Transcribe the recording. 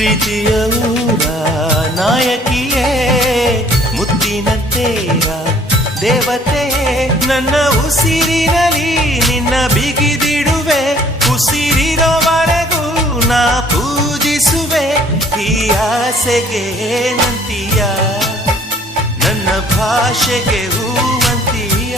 ಪ್ರೀತಿಯ ಊರ ನಾಯಕಿಯೇ ಮುತ್ತಿನ ತೇರ ದೇವತೆ ನನ್ನ ಉಸಿರಿನಲ್ಲಿ ನಿನ್ನ ಬಿಗಿದಿಡುವೆ ಉಸಿರಿರೋವರೆಗೂ ನಾ ಪೂಜಿಸುವೆ ಈ ಆಸೆಗೆ ನಂತೀಯ ನನ್ನ ಭಾಷೆಗೆ ಹೂವಂತೀಯ